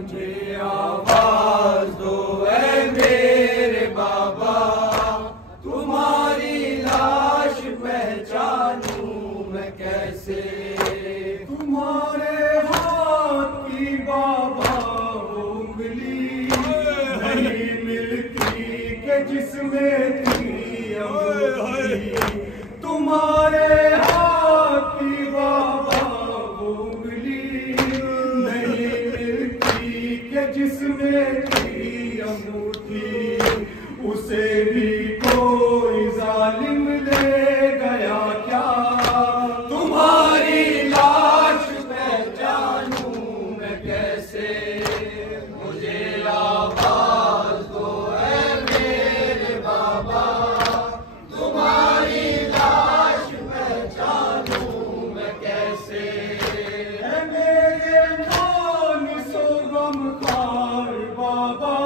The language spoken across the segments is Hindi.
मुझे आवाज दो ऐ मेरे बाबा, तुम्हारी लाश पहचानूं मैं कैसे। तुम्हारे हाथ की बाबा उंगली नहीं मिलती के जिसमें थी अंगूठी। तुम्हारे हाथ की बाबा उंगली नहीं मिलती के जिसमें थी अंगूठी। उसे भी कोई जालिम ले गया क्या, तुम्हारी लाश पहचानूं मैं कैसे। मुझे आवाज दो ऐ मेरे बाबा, तुम्हारी लाश पहचानूं मैं कैसे। ऐ मेरे मान सो गमखार बाबा,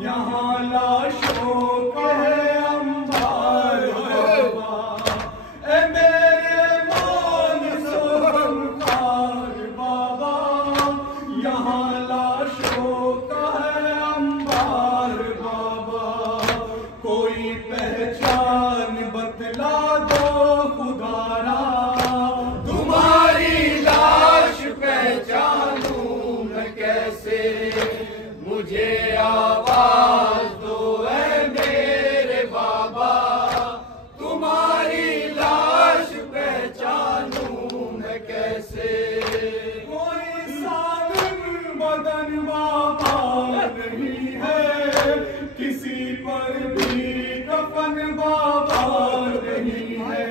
यहाँ लाशों का है अंबार बाबा। ऐ मेरे मान सो गमखार बाबा, यहाँ लाशों का है अंबार बाबा। कोई पहचान बतला दो खुदारा, तुम्हारी लाश पहचानूं मैं कैसे। मुझे आवाज दो ऐ मेरे बाबा, तुम्हारी लाश पहचानूं मैं कैसे। कोई सालिम बदन बाबा नहीं है, किसी पर भी कफन बाबा नहीं है।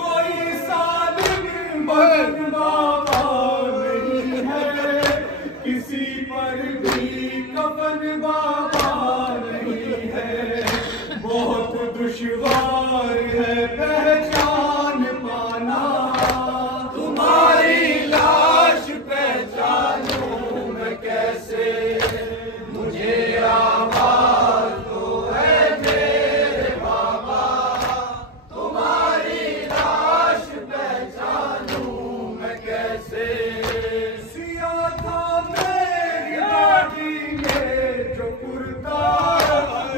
कोई सालिम बदन बाबा नहीं है, किसी पर भी कफन बाबा नहीं है। बहुत दुश्वार है पहचान पाना, तुम्हारी लाश पहचानूं मैं कैसे। मुझे आवाज दो ऐ मेरे बाबा, तुम्हारी लाश पहचानूं मैं कैसे। सिया था मेरी दादी में जो कुर्ता,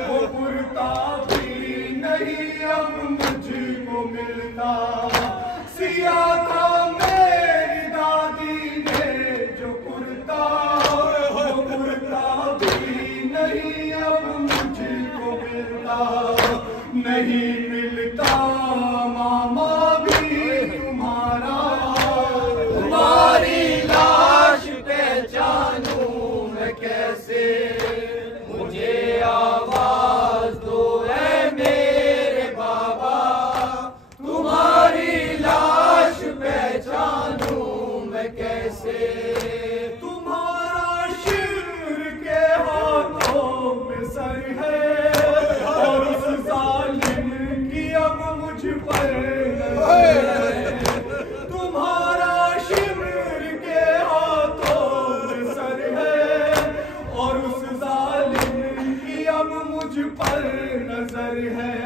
वो कुर्ता भी नहीं अब मुझको मिलता। सिया था मेरी दादी में जो कुर्ता, वो कुर्ता भी नहीं अब मुझको मिलता। नहीं मिलता मामा भी तुम्हारा, तुम्हारी लाश पहचानूं मैं कैसे। मुझे आवाज दो ऐ मेरे बाबा, तुम्हारी लाश पहचानूं मैं कैसे। तुम्हारा शिर के हाथों में सर है, और उस जालिम की अब मुझ पर नजर है। तुम्हारा शिर के हाथों में सर है, और उस जालिम की अब मुझ पर नजर है।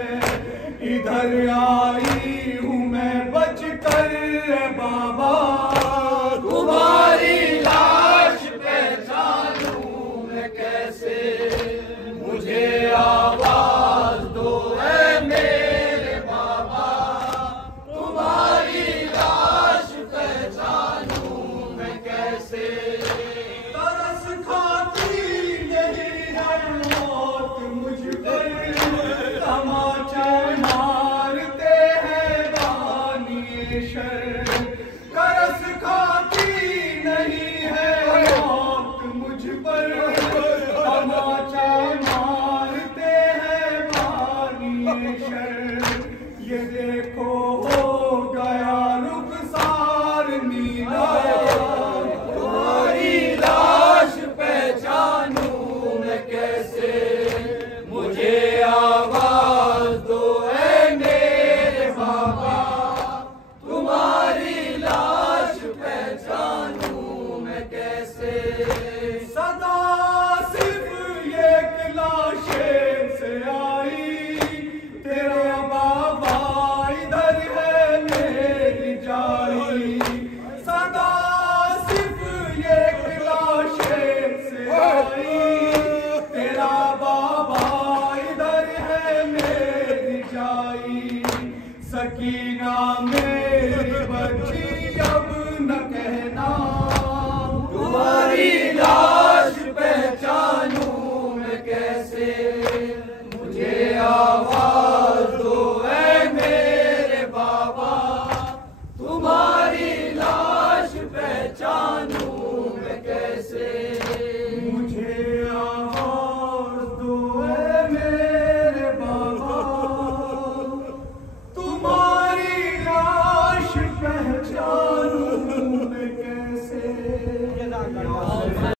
इधर आई